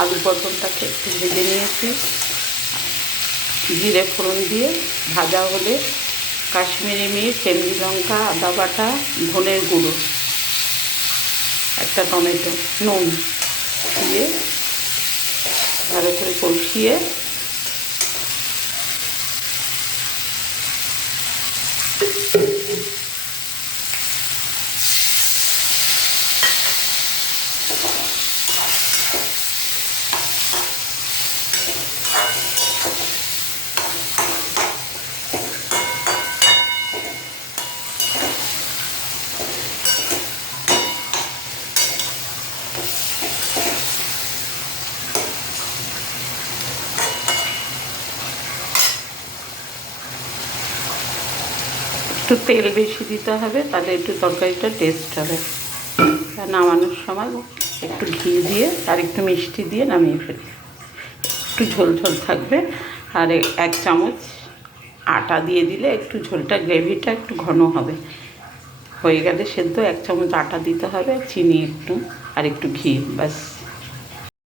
আলু পটলটাকে একটু ভেজে নিয়েছি। জিরে ফোড়ন দিয়ে ভাজা হলে কাশ্মীরি মির্চ, এমনি লঙ্কা, আদা বাটা, ধনের গুঁড়ো, একটা টমেটো, নুন দিয়ে ভালো করে কষিয়ে একটু তেল বেশি দিতে হবে, তাহলে একটু তরকারিটা টেস্ট হবে। নামানোর সময় একটু ঘি দিয়ে আর একটু মিষ্টি দিয়ে নামিয়ে ফেলি। একটু ঝোল ঝোল থাকবে। আর 1 চামচ আটা দিয়ে দিলে একটু ঝোলটা, গ্রেভিটা একটু ঘন হবে। হয়ে গেলে সেদ্ধ 1 চামচ আটা দিতে হবে, চিনি একটু আর একটু ঘি, ব্যাস।